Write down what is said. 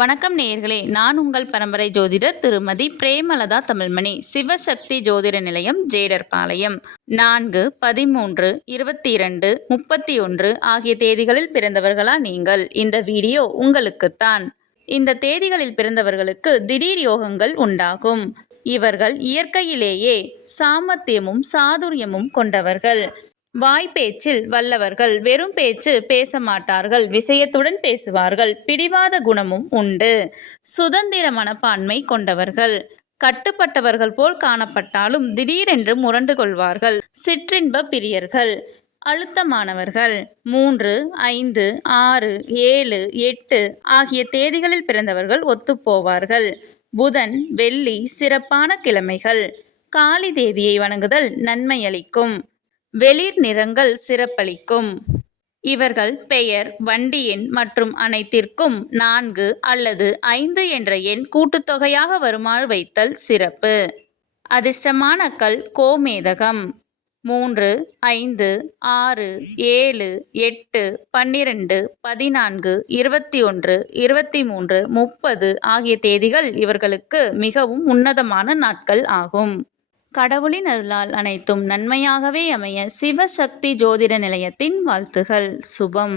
வணக்கம் நேயர்களே, நான் உங்கள் பரம்பரை ஜோதிடர் திருமதி பிரேமலதா தமிழ்மணி, சிவசக்தி ஜோதிட நிலையம், ஜேடர்பாளையம். 4, 13, 22, 31 ஆகிய தேதிகளில் பிறந்தவர்களா நீங்கள்? இந்த வீடியோ உங்களுக்குத்தான். இந்த தேதிகளில் பிறந்தவர்களுக்கு திடீர் யோகங்கள் உண்டாகும். இவர்கள் இயற்கையிலேயே சாமர்த்தியமும் சாதுரியமும் கொண்டவர்கள். வாய்ப்பேச்சில் வல்லவர்கள். வெறும் பேச்சு பேச மாட்டார்கள், விஷயத்துடன் பேசுவார்கள். பிடிவாத குணமும் உண்டு. சுதந்திர மனப்பான்மை கொண்டவர்கள். கட்டுப்பட்டவர்கள் போல் காணப்பட்டாலும் திடீரென்று முரண்டு கொள்வார்கள். சிற்றின்ப பிரியர்கள். அழுத்தமானவர்கள். 3, 5, 6, 7, 8 ஆகிய தேதிகளில் பிறந்தவர்கள் ஒத்துப்போவார்கள். புதன், வெள்ளி சிறப்பான கிழமைகள். காளி தேவியை வணங்குதல் நன்மையளிக்கும். வெளிர் நிறங்கள் சிறப்பளிக்கும். இவர்கள் பெயர், வண்டி எண் மற்றும் அனைத்திற்கும் 4 அல்லது 5 என்ற எண் கூட்டுத்தொகையாக வருமாறு வைத்தல் சிறப்பு. அதிர்ஷ்டமான கல் கோமேதகம். 3, 5, 6, 7, 8, 12, 14, 21, 23, 30 ஆகிய தேதிகள் இவர்களுக்கு மிகவும் உன்னதமான நாட்கள் ஆகும். கடவுளின் அருளால் அனைத்தும் நன்மையாகவே அமைய சிவசக்தி ஜோதிட நிலையத்தின் வாழ்த்துகள். சுபம்.